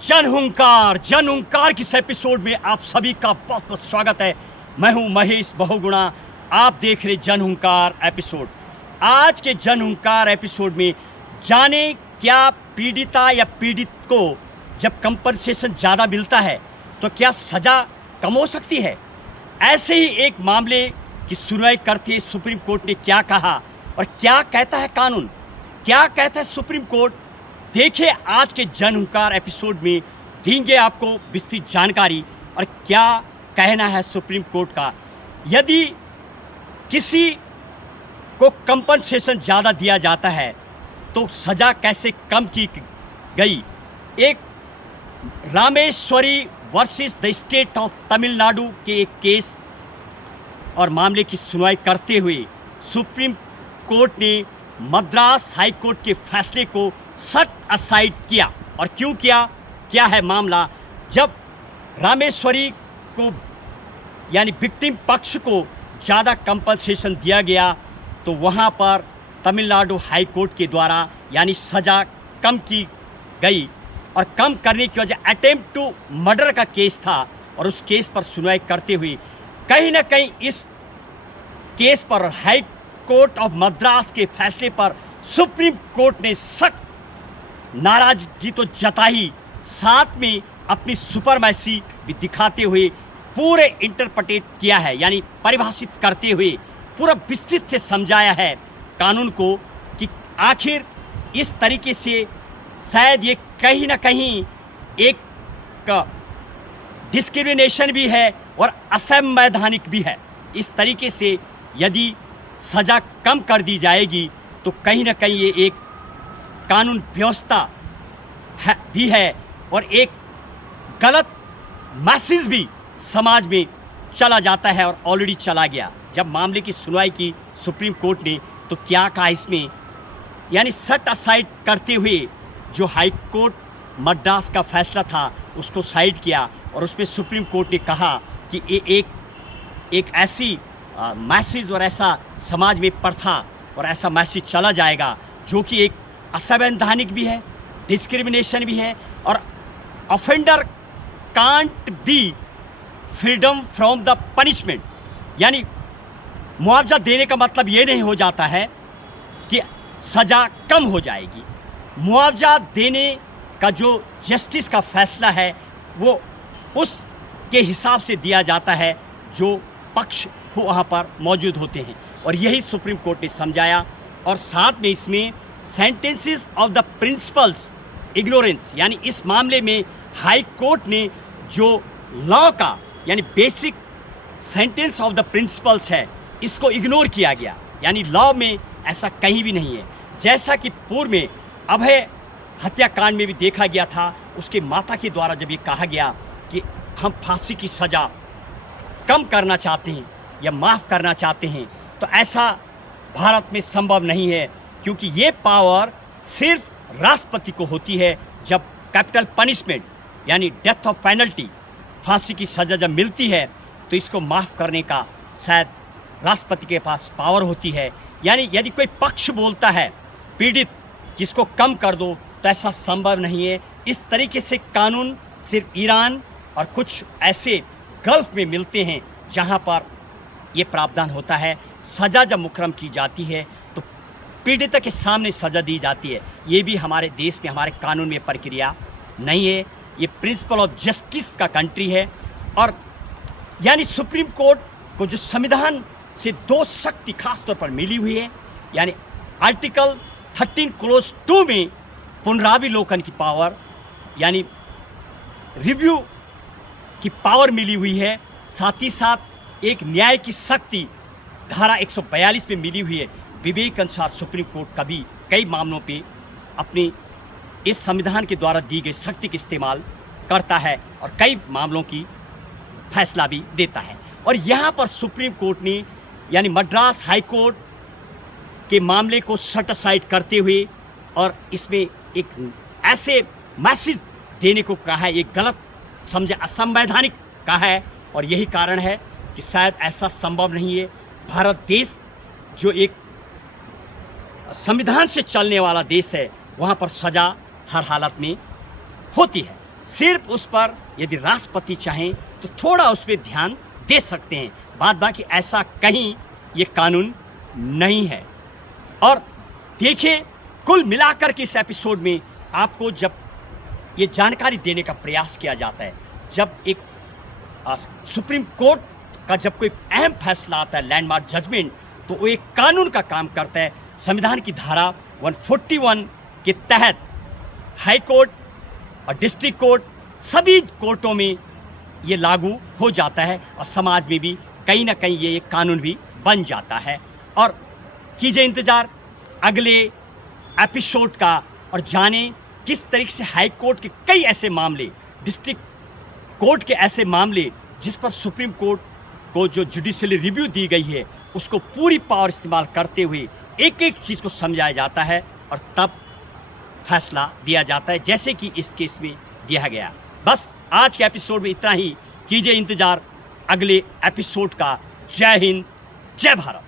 जन हुंकार किस एपिसोड में आप सभी का बहुत बहुत स्वागत है। मैं हूं महेश बहुगुणा। आप देख रहे जन हुंकार एपिसोड। आज के जन हुंकार एपिसोड में जाने क्या पीड़िता या पीड़ित को जब कंपनसेशन ज़्यादा मिलता है तो क्या सज़ा कम हो सकती है। ऐसे ही एक मामले की सुनवाई करते सुप्रीम कोर्ट ने क्या कहा और क्या कहता है कानून, क्या कहता है सुप्रीम कोर्ट, देखिए आज के जन हुंकार एपिसोड में देंगे आपको विस्तृत जानकारी और क्या कहना है सुप्रीम कोर्ट का। यदि किसी को कंपनसेशन ज़्यादा दिया जाता है तो सज़ा कैसे कम की गई। एक Rameshwari versus the state of Tamil Nadu के एक केस और मामले की सुनवाई करते हुए सुप्रीम कोर्ट ने मद्रास हाई कोर्ट के फैसले को सेट असाइड किया। और क्यों किया, क्या है मामला। जब रामेश्वरी को यानी विक्टिम पक्ष को ज़्यादा कंपनसेशन दिया गया तो वहाँ पर तमिलनाडु हाई कोर्ट के द्वारा यानी सज़ा कम की गई। और कम करने की वजह अटेम्प्ट टू मर्डर का केस था और उस केस पर सुनवाई करते हुए कहीं ना कहीं इस केस पर हाई कोर्ट ऑफ मद्रास के फैसले पर सुप्रीम कोर्ट ने सख्त नाराजगी तो जताई, साथ में अपनी सुपरमैसी भी दिखाते हुए पूरे इंटरप्रेट किया है, यानी परिभाषित करते हुए पूरा विस्तृत से समझाया है कानून को कि आखिर इस तरीके से शायद ये कहीं ना कहीं एक डिस्क्रिमिनेशन भी है और असंवैधानिक भी है। इस तरीके से यदि सज़ा कम कर दी जाएगी तो कहीं ना कहीं ये एक कानून व्यवस्था भी है और एक गलत मैसेज भी समाज में चला जाता है और ऑलरेडी चला गया। जब मामले की सुनवाई की सुप्रीम कोर्ट ने तो क्या कहा इसमें, यानी सेट असाइड करते हुए जो हाई कोर्ट मद्रास का फैसला था उसको साइड किया और उसमें सुप्रीम कोर्ट ने कहा कि ये एक ऐसी मैसेज और ऐसा समाज में प्रथा और ऐसा मैसेज चला जाएगा जो कि एक असंवैधानिक भी है, डिस्क्रिमिनेशन भी है और offender can't be freedom from the punishment. यानी मुआवजा देने का मतलब ये नहीं हो जाता है कि सज़ा कम हो जाएगी। मुआवजा देने का जो जस्टिस का फैसला है वो उसके हिसाब से दिया जाता है जो पक्ष वहाँ पर मौजूद होते हैं और यही सुप्रीम कोर्ट ने समझाया। और साथ में इसमें sentences of the principles ignorance, यानी इस मामले में हाई कोर्ट ने जो लॉ का यानी basic sentence of the principles है इसको इग्नोर किया गया, यानी लॉ में ऐसा कहीं भी नहीं है। जैसा कि पूर्व में अभय हत्याकांड में भी देखा गया था, उसके माता के द्वारा जब ये कहा गया कि हम फांसी की सज़ा कम करना चाहते हैं या माफ़ करना चाहते हैं तो ऐसा भारत में संभव नहीं है, क्योंकि ये पावर सिर्फ राष्ट्रपति को होती है। जब कैपिटल पनिशमेंट यानी डेथ ऑफ पेनल्टी, फांसी की सज़ा जब मिलती है तो इसको माफ़ करने का शायद राष्ट्रपति के पास पावर होती है। यानी यदि कोई पक्ष बोलता है पीड़ित जिसको कम कर दो तो ऐसा संभव नहीं है। इस तरीके से कानून सिर्फ ईरान और कुछ ऐसे गल्फ में मिलते हैं जहां पर ये प्रावधान होता है, सज़ा जब मुकर्रम की जाती है तो पीड़ित के सामने सज़ा दी जाती है। ये भी हमारे देश में हमारे कानून में प्रक्रिया नहीं है। ये प्रिंसिपल ऑफ जस्टिस का कंट्री है और यानी सुप्रीम कोर्ट को जो संविधान से दो शक्ति खास तौर पर मिली हुई है, यानी आर्टिकल 13 क्लोज 2 में पुनराविलोकन की पावर यानी रिव्यू की पावर मिली हुई है, साथ ही साथ एक न्याय की शक्ति धारा 142 में मिली हुई है। विवेक अनुसार सुप्रीम कोर्ट कभी कई मामलों पे अपनी इस संविधान के द्वारा दी गई शक्ति का इस्तेमाल करता है और कई मामलों की फैसला भी देता है। और यहाँ पर सुप्रीम कोर्ट ने यानी मद्रास हाई कोर्ट के मामले को सेट असाइड करते हुए और इसमें एक ऐसे मैसेज देने को कहा है, एक गलत समझे असंवैधानिक कहा है और यही कारण है कि शायद ऐसा संभव नहीं है। भारत देश जो एक संविधान से चलने वाला देश है वहाँ पर सज़ा हर हालत में होती है। सिर्फ उस पर यदि राष्ट्रपति चाहें तो थोड़ा उस पर ध्यान दे सकते हैं, बाद बाकी ऐसा कहीं ये कानून नहीं है। और देखिए, कुल मिलाकर के इस एपिसोड में आपको जब ये जानकारी देने का प्रयास किया जाता है, जब एक सुप्रीम कोर्ट का जब कोई अहम फैसला आता है, लैंडमार्क जजमेंट, तो वो एक कानून का काम करता है। संविधान की धारा 141 के तहत हाई कोर्ट और डिस्ट्रिक्ट कोर्ट सभी कोर्टों में ये लागू हो जाता है और समाज में भी कहीं ना कहीं ये एक कानून भी बन जाता है। और कीजिए इंतज़ार अगले एपिसोड का और जानें किस तरीके से हाई कोर्ट के कई ऐसे मामले, डिस्ट्रिक्ट कोर्ट के ऐसे मामले जिस पर सुप्रीम कोर्ट को जो जुडिशियल रिव्यू दी गई है उसको पूरी पावर इस्तेमाल करते हुए एक एक चीज़ को समझाया जाता है और तब फैसला दिया जाता है, जैसे कि इस केस में दिया गया। बस आज के एपिसोड में इतना ही। कीजिए इंतज़ार अगले एपिसोड का। जय हिंद, जय भारत।